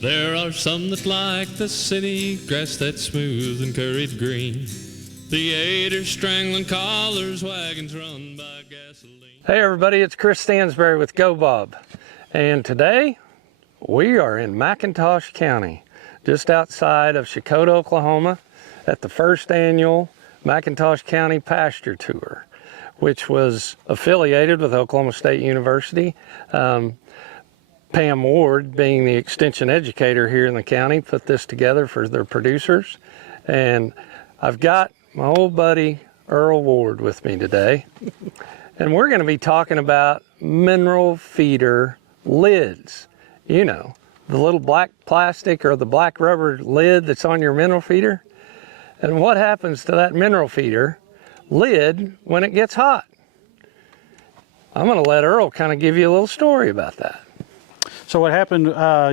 There are some that like the city grass that's smooth and curried green. Theaters strangling collars, wagons run by gasoline. Hey everybody, it's Chris Stansberry with GoBob. And today we are in McIntosh County, just outside of Chakotah, Oklahoma, at the first annual McIntosh County Pasture Tour, which was affiliated with Oklahoma State University. Pam Ward, being the extension educator here in the county, put this together for their producers. And I've got my old buddy Earl Ward with me today. And we're going to be talking about mineral feeder lids. You know, the little black plastic or the black rubber lid that's on your mineral feeder. And what happens to that mineral feeder lid when it gets hot? I'm going to let Earl kind of give you a little story about that. So what happened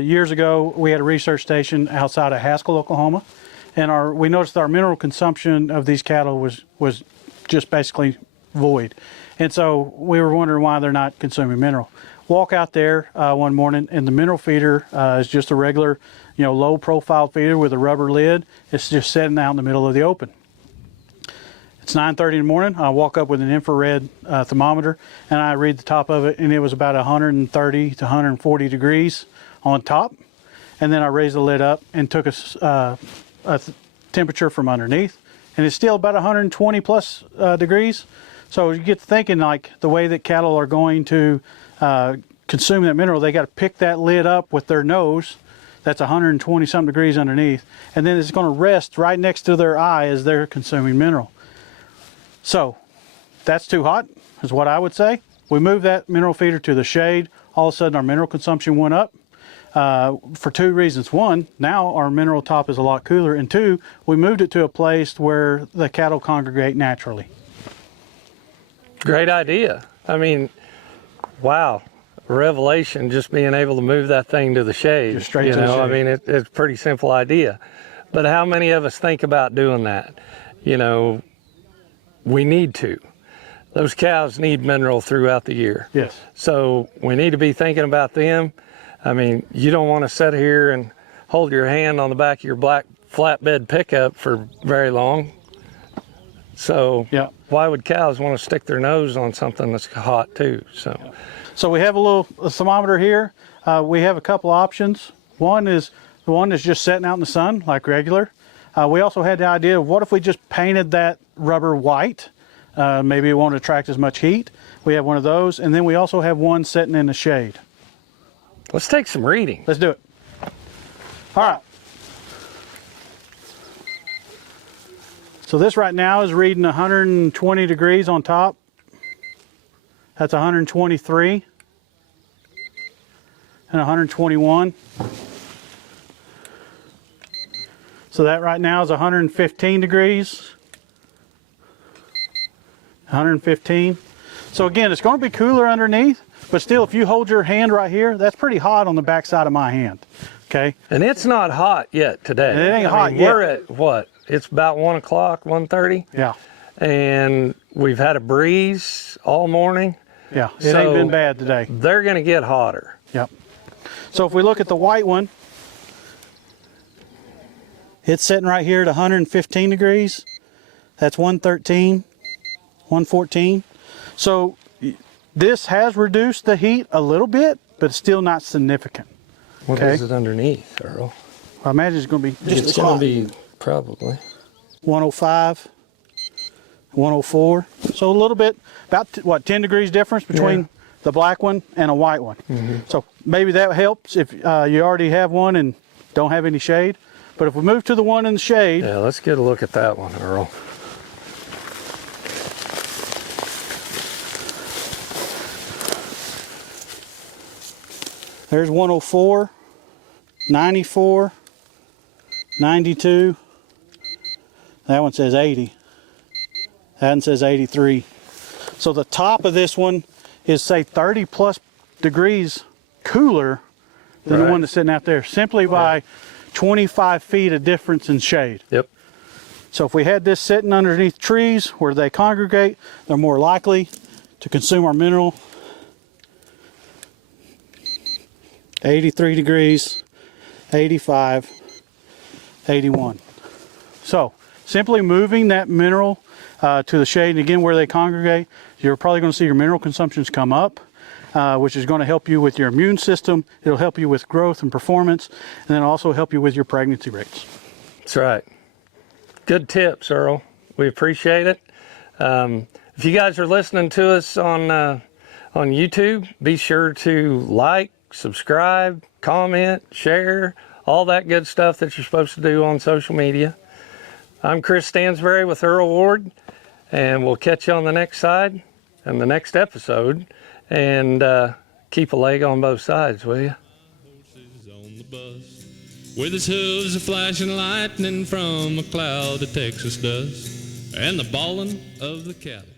years ago, we had a research station outside of Haskell, Oklahoma, and we noticed that our mineral consumption of these cattle was just basically void. And so we were wondering why they're not consuming mineral. Walk out there one morning, and the mineral feeder is just a regular, low profile feeder with a rubber lid. It's just sitting out in the middle of the open. It's 9:30 in the morning. I walk up with an infrared thermometer, and I read the top of it, and it was about 130 to 140 degrees on top. And then I raised the lid up and took a temperature from underneath, and it's still about 120 plus degrees. So you get to thinking, like, the way that cattle are going to consume that mineral, they got to pick that lid up with their nose. That's 120 something degrees underneath, and then it's going to rest right next to their eye as they're consuming mineral. So that's too hot, is what I would say. We moved that mineral feeder to the shade. All of a sudden our mineral consumption went up for two reasons. One, now our mineral top is a lot cooler, and two, we moved it to a place where the cattle congregate naturally. Great idea. I mean, wow, revelation, just being able to move that thing to the shade. Just straight to the shade. I mean, it's a pretty simple idea. But how many of us think about doing that? We need to. Those cows need mineral throughout the year. Yes. So we need to be thinking about them. I mean, you don't want to sit here and hold your hand on the back of your black flatbed pickup for very long. So yeah. Why would cows want to stick their nose on something that's hot too? So we have a thermometer here. We have a couple options. One is the one that's just sitting out in the sun like regular. We also had the idea of what if we just painted that rubber white? Maybe it won't attract as much heat. We have one of those, and then we also have one sitting in the shade. Let's take some reading. Let's do it. All right. So this right now is reading 120 degrees on top. That's 123 and 121. So that right now is 115 degrees, 115. So again, it's going to be cooler underneath, but still, if you hold your hand right here, that's pretty hot on the back side of my hand, okay? And it's not hot yet today. And it ain't hot yet. We're at what? It's about 1 o'clock, 1:30? Yeah. And we've had a breeze all morning. Yeah, it ain't been bad today. They're going to get hotter. Yep. So if we look at the white one, it's sitting right here at 115 degrees. That's 113, 114. So this has reduced the heat a little bit, but it's still not significant. What is it underneath, Earl? I imagine it's going to be just It's going to be probably 105, 104. So a little bit, about 10 degrees difference between the black one and a white one. Mm-hmm. So maybe that helps if you already have one and don't have any shade. But if we move to the one in the shade. Yeah, let's get a look at that one, Earl. There's 104, 94, 92. That one says 80. That one says 83. So the top of this one is, say, 30 plus degrees cooler than the one that's sitting out there, simply by 25 feet of difference in shade. Yep. So if we had this sitting underneath trees where they congregate, they're more likely to consume our mineral. 83 degrees, 85, 81. So simply moving that mineral to the shade, and again where they congregate, you're probably going to see your mineral consumptions come up, which is going to help you with your immune system. It'll help you with growth and performance, and then also help you with your pregnancy rates. That's right. Good tips, Earl. We appreciate it. If you guys are listening to us on YouTube, be sure to like, subscribe, comment, share, all that good stuff that you're supposed to do on social media. I'm Chris Stansberry with Earl Ward, and we'll catch you on the next side and the next episode. And keep a leg on both sides, will you? Horses on the bus, with his hooves a flashing lightning from a cloud of Texas dust, and the bawling of the cattle